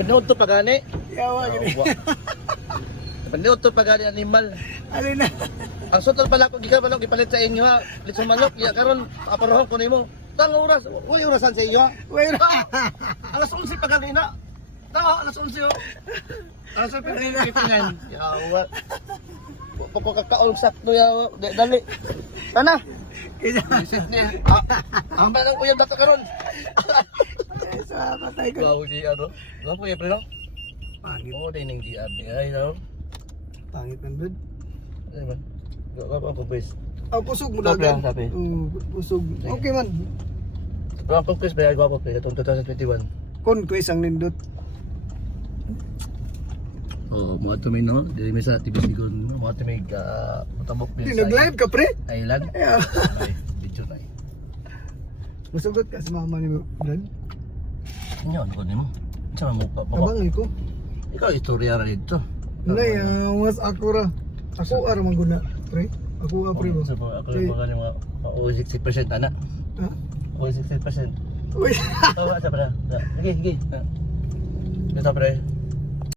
Panood to pagani. Yawa gini. Panood to pagani animal. Alin na. Ang sutol pala ko giga balong gipalit sa inyo ha. Litso manok ya karon aparohon ko nimo. Tang oras, uy orasan sa iyo ha. Wait. Alas 11 pagani na. Ta, alas 11 oh. Alas 11 kitingan. Yawa. Poko kakaon sakto yawa. Dali. Sana. Isip niya. Ang ba ko yung dato karon? Sa patay ko. Wow, di ano? Gapo ya pre no? Pangit. Oh, dining di abi ay no. Pangit ng bed. Ay man. Gapo ang pagwis. Ah, kusog mo Doble dagan. ang sabi. Kusog. Okay man. Ang pagwis ba gapo pre itong 2021. Kon ko isang nindot. Oo, mga tumay no. Dili mi sa TV Sigon, mga tumay ka matabok din sa Nag-live ka pre? Thailand. Yeah. Ay, video na. Musugot ka sa mama ni Brad. Inyo ano ko nimo? Sa mo pa. Abang ko. Ikaw istorya ra dito. Nay, mas ako ra. Ako ara man guna, pre. Ako pre ba? Sa mga ako yung mga 60% ana. Ha? 60%. Uy. Tawa sa para. Sige, sige. Dito pre.